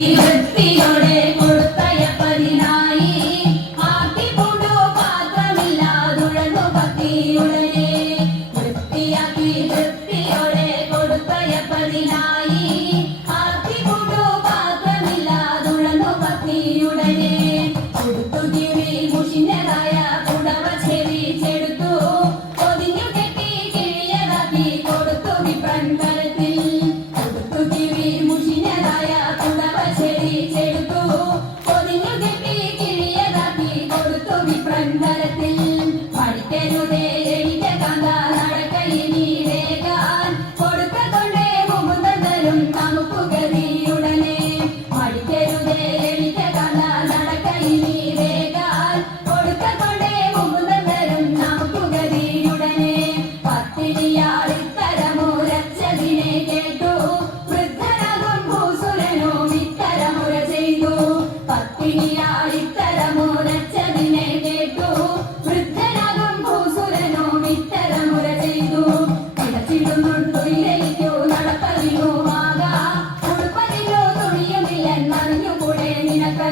വൃത്തിയോടെ കൊടുത്തയപ്പതിനായി ആക്കിക്കൊണ്ടു പാത്രമില്ലാതുഴന്നു പത്തിയുടനെ വൃത്തിയാക്കി വൃത്തിയോടെ കൊടുത്തയപ്പതിനായി ആക്കിക്കൊണ്ടു പാത്രമില്ലാതുഴന്നു പത്തിയുടനെ കൊടുത്തു കിഴി മുഷിഞ്ഞതായ കുടവ ചെവിച്ചെടുത്തു പൊതിഞ്ഞു കെട്ടി കിഴിയതാക്കി കൊടുത്തു വിപ്രൻകരത്തിൽ കൊടുത്തു കിഴി മുഷിഞ്ഞതായ കുടവ ചെവിച്ചെടുത്തു പൊതിഞ്ഞു കെട്ടി കിഴിയതാക്കി കൊടുത്തു വിപ്രൻകരത്തിൽ പഠിക്കരുതേ എണിക്ക കാന്ത നടക്കയിനി വേഗാൻ കൊടുക്ക കൊണ്ടേ മുകുന്ദനും നമുക്ക് ഗതിയുടനെ പഠിക്കരുതേ എണിക്ക കാന്ത നടക്കയിനി വേഗാൻ കൊടുക്ക കൊണ്ടേ മുകുന്ദനും നമുക്ക് ഗതിയുടനെ പത്തിരിയാളിത്തരമുരച്ചതിനെ കേട്ടു വൃദ്ധനാകും ഭൂസുരനും ഇത്തരമുര ചെയ്തു പത്തിരിയാളിത്തരമുരച്ചതിനെ കേട്ടു വൃദ്ധനാകും ഭൂസുരനും ഇത്തരമുര ചെയ്തു കിടച്ചിടുന്നുണ്ടു ഇരയിക്കു നടപ്പതിനുമാകാം ഉടുപ്പതിനു തുണിയുമില്ലെന്നറിഞ്ഞുകൂടെ നിനക്ക്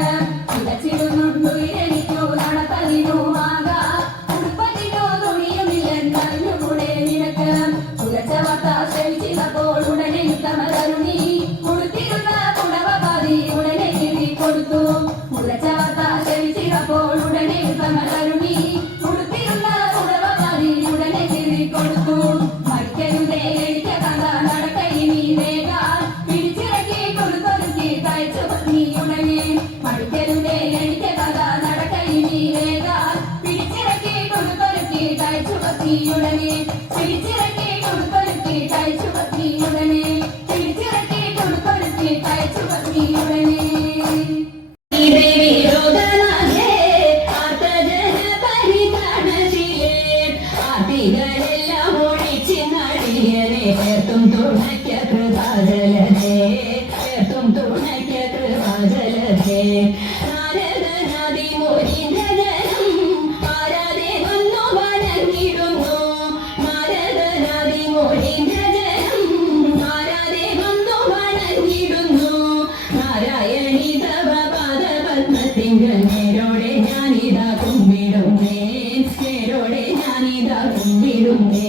കിടച്ചിടുന്നുണ്ടു ഇരയിക്കു നടപ്പതിനുമാകാം ഉടുപ്പതിനു തുണിയുമില്ലെന്നറിഞ്ഞുകൂടെ നിനക്ക് ഉലച്ച വാർത്ത ശ്രവിച്ചപ്പോൾ ഉടനെ തമതരുണി കൊടുത്തിരുന്ന കുടവ പാതി ഉടനെ കിഴിക്കൊടുത്തു ഉലച്ച വാർത്ത ശ്രവിച്ചപ്പോൾ ഉടനെ തമതരുണി കൊടുത്തിരുന്ന കുടവ പാതി ഉടനെ കിഴിക്കൊടുത്തു മടിക്കരുതേ എണിക്ക കണ്ട നടക്കയിനി വേഗാൻ പിടിച്ചിറക്കി കൊടുത്തൊരുക്കി തയ്ച്ചു പത്നിയുടനെ മടിക്കരുതേ എണിക്ക കണ്ട നടക്കയിനി വേഗാൻ പിടിച്ചിറക്കി കൊടുത്തൊരുക്കി തയ്ച്ചു പത്നിയുടനെ പിടിച്ചിറക്കി കൊടുത്തൊരുക്കി തയ്ച്ചു പത്നിയുടനെ പിടിച്ചിറക്കി കൊടുത്തൊരുക്കി തയ്ച്ചു പത്നിയുടനെ െല്ലാം ഒഴിച്ച് നടിയനെ ചേർത്തും തുണയ്ക്ക കൃപാജലതേ ചേർത്തും തുണയ്ക്ക കൃപാജലതേ നാരദനാദി മോരിന്ദ്രജനം ആരാധേ വന്നു വണങ്ങിടുന്നു നാരദനാദി മോരിന്ദ്രജനം ആരാധേ വന്നു വണങ്ങിടുന്നു നാരായണി തവ പാദപത്മത്തിങ്കൽ നേരോടെ ഞാനിതാ കുമ്പിടുന്നേ നേരോടെ ഞാനിതാ കുമ്പിടുന്നേ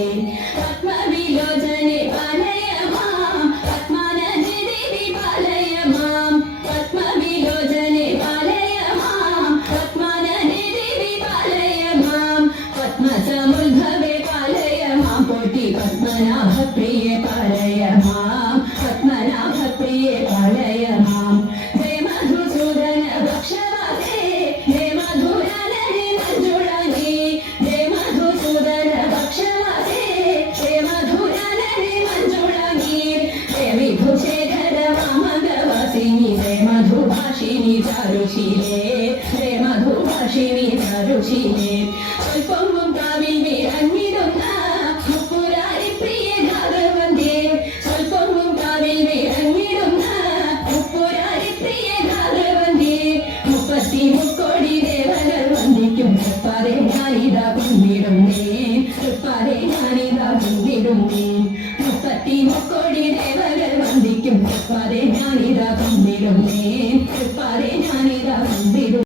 പത്മവിലോചനെ പാലയമാം പത്മാനന്ദിദേവി പാലയമാം പത്മവിലോചനെ പാലയമാം പത്മാനന്ദിദേവി പാലയമാം പത്മസമുദ്ഭവേ പാലയമാം പോറ്റി പത്മനാഭപ്രിയെ പാലയമാം പത്മനാഭപ്രിയെ പാലയമാം ജയ മധുസൂദന ഭക്ഷവാസേ ജയ മധുരാനരി മഞ്ജുളാനി ജയ മധുസൂദന ഭക്ഷവാസേ ജയ മധുരാനരി മഞ്ജുളാനി ജയ വിഭുശേഖര മാമകവാസിനി ജയ മധുഭാഷിണി ചാരുശീലേ ജയ മധുഭാഷിണി ചാരുശീലേ സ്വൽപ്പൊങ്ങും കാവിൽ വിറങ്ങിടുന്ന മുപ്പുരാരി പ്രിയ ഗാതവന്ദേ സ്വൽപ്പൊങ്ങും കാവിൽ വിറങ്ങിടുന്ന മുപ്പുരാരി പ്രിയ ഗാതവന്ദേ മുപ്പത്തി മുക്കോടി ദേവകൾ വന്ദിക്കും തൃപ്പാതെ ഞാനിതാ കുമ്പിടുന്നേ തൃപ്പാതെ ഞാനിതാ കുമ്പിടുന്നേ മുപ്പത്തി മുക്കോടി ദേവകൾ വന്ദിക്കും തൃപ്പാതെ ഞാനിതാ കുമ്പിടുന്നേ